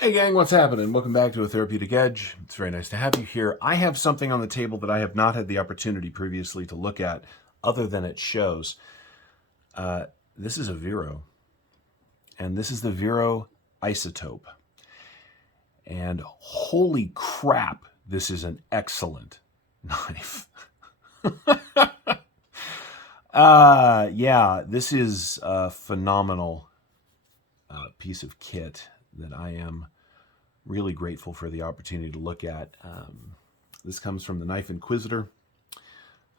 Hey gang, what's happening? Welcome back to A Therapeutic Edge. It's very nice to have you here. I have something on the table that I have not had the opportunity previously to look at other than it shows. This is a Vero, and this is the Vero Isotope. And holy crap, this is an excellent knife. Yeah, this is a phenomenal piece of kit that I am really grateful for the opportunity to look at. This comes from the Knife Inquisitor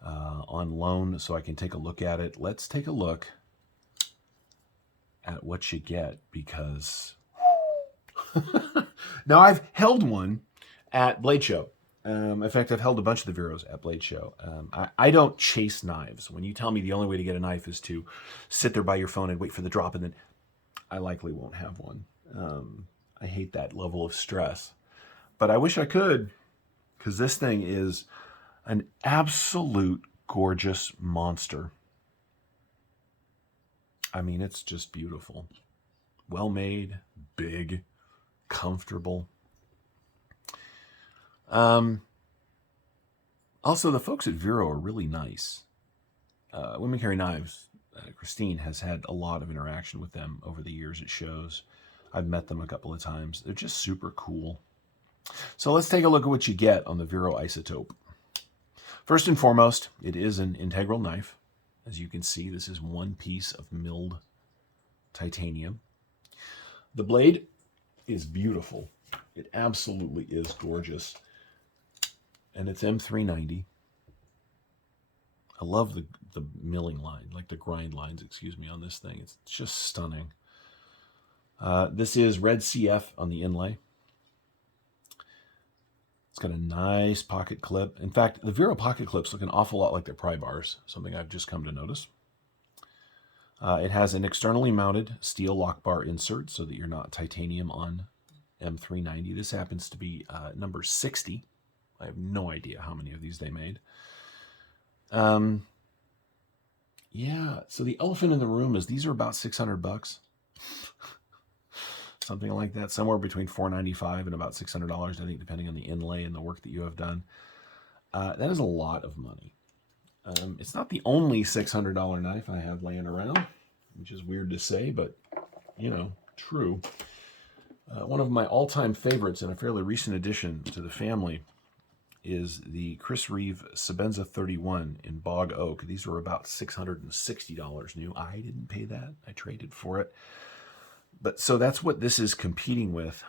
on loan, so I can take a look at it. Let's take a look at what you get, because now I've held one at Blade Show. In fact, I've held a bunch of the Veros at Blade Show. I don't chase knives. When you tell me the only way to get a knife is to sit there by your phone and wait for the drop, and then I likely won't have one. I hate that level of stress. But I wish I could, because this thing is an absolute gorgeous monster. I mean, it's just beautiful. Well made, big, comfortable. Also, the folks at Vero are really nice. Women Carry Knives, Christine has had a lot of interaction with them over the years at shows. I've met them a couple of times. They're just super cool. So let's take a look at what you get on the Vero Isotope. First and foremost, it is an integral knife. As you can see, this is one piece of milled titanium. The blade is beautiful. It absolutely is gorgeous. And it's M390. I love the milling line, like the grind lines, excuse me, on this thing. It's just stunning. This is red CF on the inlay. It's got a nice pocket clip. In fact, the Vero pocket clips look an awful lot like their pry bars, something I've just come to notice. It has an externally mounted steel lock bar insert so that you're not titanium on M390. This happens to be number 60. I have no idea how many of these they made. Yeah, so the elephant in the room is these are about $600. Something like that, somewhere between $495 and about $600, I think, depending on the inlay and the work that you have done. That is a lot of money. It's not the only $600 knife I have laying around, which is weird to say, but, you know, true. One of my all-time favorites and a fairly recent addition to the family is the Chris Reeve Sebenza 31 in Bog Oak. These were about $660 new. I didn't pay that. I traded for it. But so that's what this is competing with.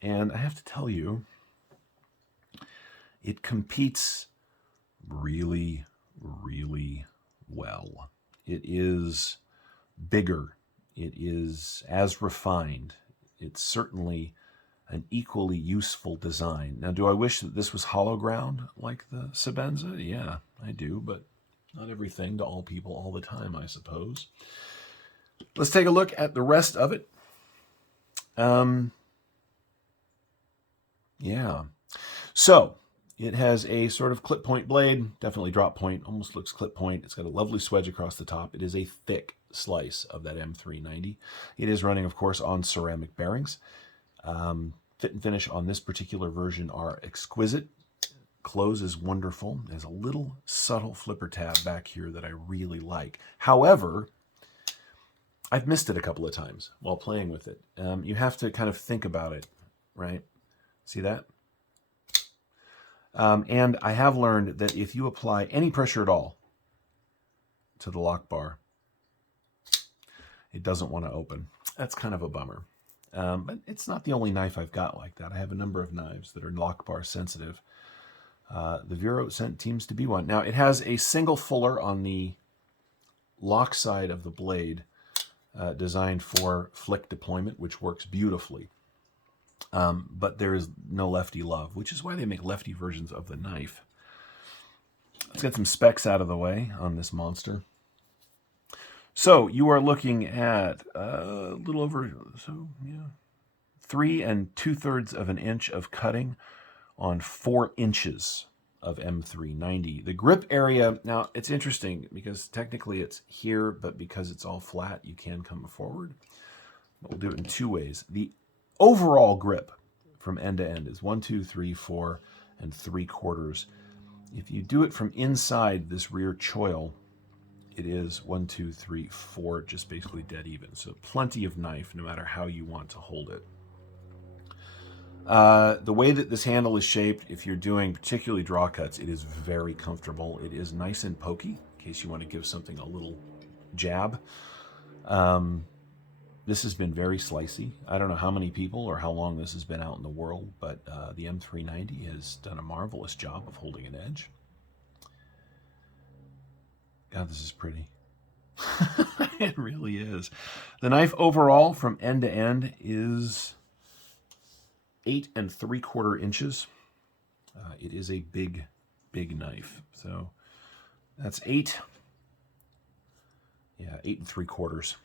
And I have to tell you, it competes really, really well. It is bigger. It is as refined. It's certainly an equally useful design. Now, do I wish that this was hollow ground like the Sebenza? Yeah, I do, but not everything to all people all the time, I suppose. Let's take a look at the rest of it. Yeah. So it has a sort of clip point blade, definitely drop point, almost looks clip point. It's got a lovely swedge across the top. It is a thick slice of that M390. It is running, of course, on ceramic bearings. Fit and finish on this particular version are exquisite. Close is wonderful. There's a little subtle flipper tab back here that I really like. However, I've missed it a couple of times while playing with it. You have to kind of think about it, right? See that? And I have learned that if you apply any pressure at all to the lock bar, it doesn't want to open. That's kind of a bummer. But it's not the only knife I've got like that. I have a number of knives that are lock bar sensitive. The Vero seems to be one. Now, it has a single fuller on the lock side of the blade, designed for flick deployment, which works beautifully. But there is no lefty love, which is why they make lefty versions of the knife. Let's get some specs out of the way on this monster. So you are looking at a little over, 3 2/3 of an inch of cutting on 4 inches of M390. The grip area, now it's interesting because technically it's here, but because it's all flat, you can come forward. But we'll do it in two ways. The overall grip from end to end is 1, 2, 3, 4, and 3/4. If you do it from inside this rear choil, it is 1, 2, 3, 4, just basically dead even. So plenty of knife, no matter how you want to hold it. The way that this handle is shaped, if you're doing particularly draw cuts, it is very comfortable. It is nice and pokey, in case you want to give something a little jab. This has been very slicey. I don't know how many people or how long this has been out in the world, but the M390 has done a marvelous job of holding an edge. God, this is pretty. It really is. The knife overall from end to end is 8 3/4 inches. It is a big, big knife. So that's 8. Yeah, 8 3/4.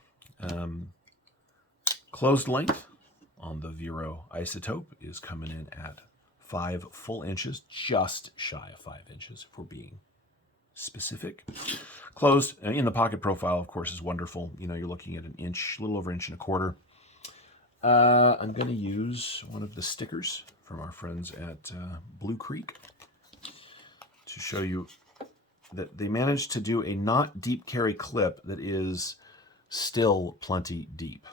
Closed length on the Vero Isotope is coming in at 5 full inches, just shy of 5 inches if we're being specific. Closed in the pocket profile, of course, is wonderful. You know, you're looking at an inch, a little over 1.25 inches. I'm going to use one of the stickers from our friends at Blue Creek to show you that they managed to do a not deep carry clip that is still plenty deep.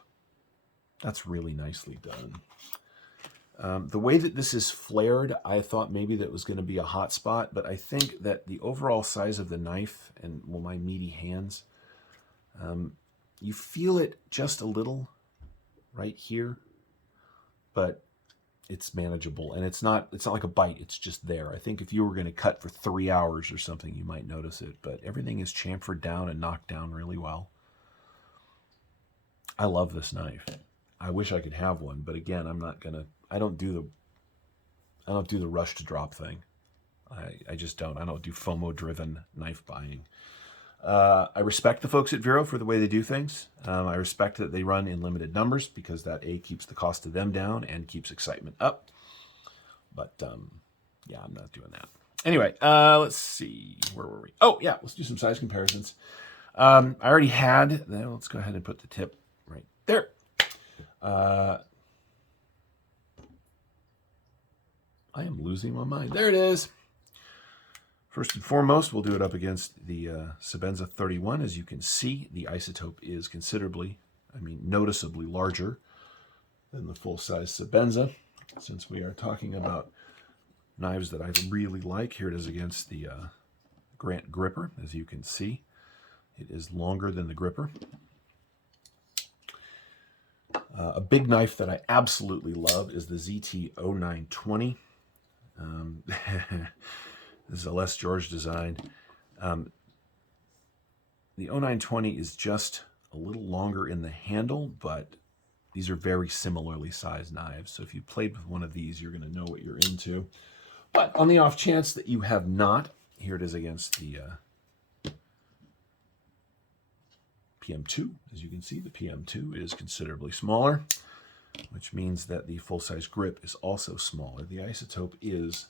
That's really nicely done. The way that this is flared, I thought maybe that was going to be a hot spot, but I think that the overall size of the knife and, well, my meaty hands, you feel it just a little right here, but it's manageable, and it's not like a bite, it's just there. I think if you were going to cut for 3 hours or something, you might notice it, but everything is chamfered down and knocked down really well. I love this knife. I wish I could have one, but again, I don't do the rush to drop thing. I just don't. I don't do FOMO driven knife buying. I respect the folks at Vero for the way they do things. I respect that they run in limited numbers because that keeps the cost of them down and keeps excitement up. But yeah, I'm not doing that. Anyway, let's see. Where were we? Oh yeah, let's do some size comparisons. I already had. Let's go ahead and put the tip right there. I am losing my mind. There it is. First and foremost, we'll do it up against the Sebenza 31. As you can see, the Isotope is considerably, noticeably larger than the full-size Sebenza. Since we are talking about knives that I really like, here it is against the Grant Gripper. As you can see, it is longer than the Gripper. A big knife that I absolutely love is the ZT-0920. This is a Les George design. The 0920 is just a little longer in the handle, but these are very similarly sized knives. So if you played with one of these, you're going to know what you're into. But on the off chance that you have not, here it is against the PM2. As you can see, the PM2 is considerably smaller, which means that the full-size grip is also smaller. The Isotope is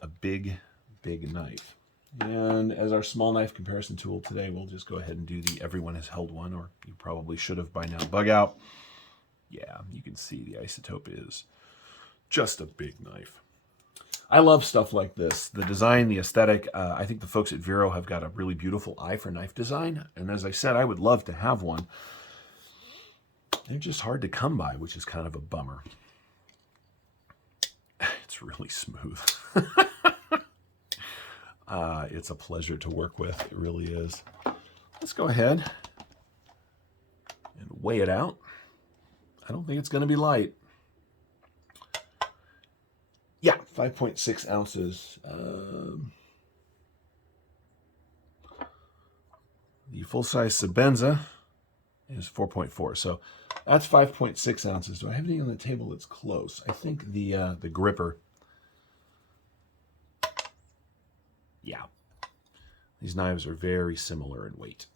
a big, big knife. And as our small knife comparison tool today, we'll just go ahead and do the everyone has held one, or you probably should have by now, bug out. Yeah, you can see the Isotope is just a big knife. I love stuff like this. The design, the aesthetic. I think the folks at Vero have got a really beautiful eye for knife design. And as I said, I would love to have one. They're just hard to come by, which is kind of a bummer. It's really smooth. It's a pleasure to work with. It really is. Let's go ahead and weigh it out. I don't think it's going to be light. Yeah, 5.6 ounces. The full-size Sebenza is 4.4. So that's 5.6 ounces. Do I have anything on the table that's close? I think the gripper. Yeah. These knives are very similar in weight.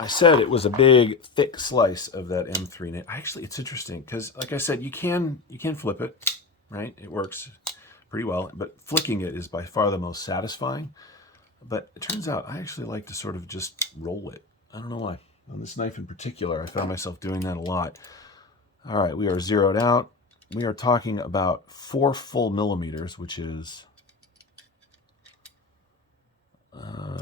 I said it was a big, thick slice of that M3. Actually, it's interesting because, like I said, you can flip it, right? It works pretty well, but flicking it is by far the most satisfying. But it turns out I actually like to sort of just roll it. I don't know why. On this knife in particular, I found myself doing that a lot. All right, we are zeroed out. We are talking about 4 full millimeters, which is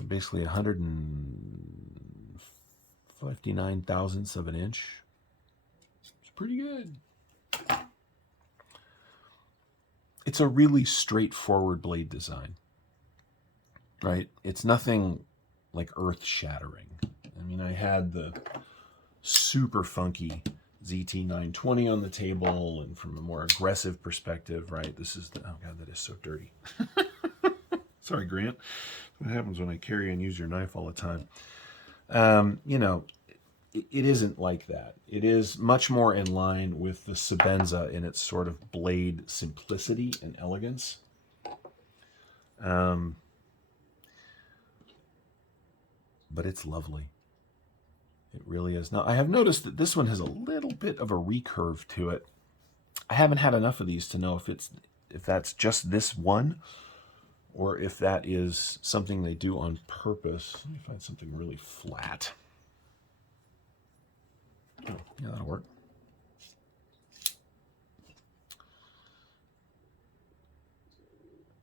basically 159 thousandths of an inch. It's pretty good. It's a really straightforward blade design, right? It's nothing like earth-shattering. I mean, I had the super funky ZT920 on the table, and from a more aggressive perspective, right? This is the, oh God, that is so dirty. Sorry, Grant. What happens when I carry and use your knife all the time? You know, it isn't like that. It is much more in line with the Sebenza in its sort of blade simplicity and elegance. But it's lovely. It really is. Now, I have noticed that this one has a little bit of a recurve to it. I haven't had enough of these to know if that's just this one, or if that is something they do on purpose. Let me find something really flat. Oh, yeah, that'll work.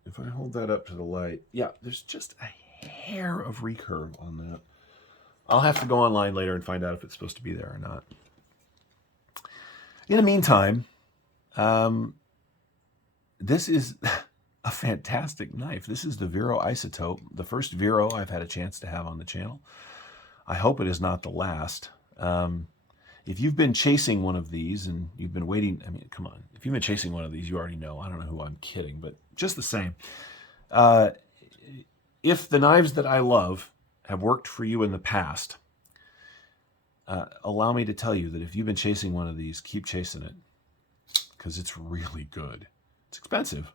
If I hold that up to the light, yeah, there's just a hair of recurve on that. I'll have to go online later and find out if it's supposed to be there or not. In the meantime, this is a fantastic knife. This is the Vero Isotope, the first Vero I've had a chance to have on the channel. I hope it is not the last. If you've been chasing one of these and you've been waiting, I mean, come on. If you've been chasing one of these, you already know. I don't know who I'm kidding, but just the same. If the knives that I love have worked for you in the past, allow me to tell you that if you've been chasing one of these, keep chasing it, because it's really good. It's expensive,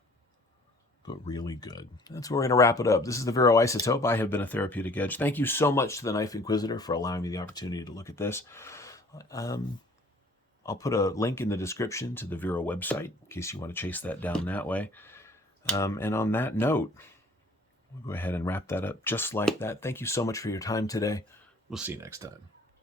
but really good. That's where we're going to wrap it up. This is the Vero Isotope. I have been a Therapeutic Edge. Thank you so much to the Knife Inquisitor for allowing me the opportunity to look at this. I'll put a link in the description to the Vero website in case you want to chase that down that way. And on that note, we'll go ahead and wrap that up just like that. Thank you so much for your time today. We'll see you next time.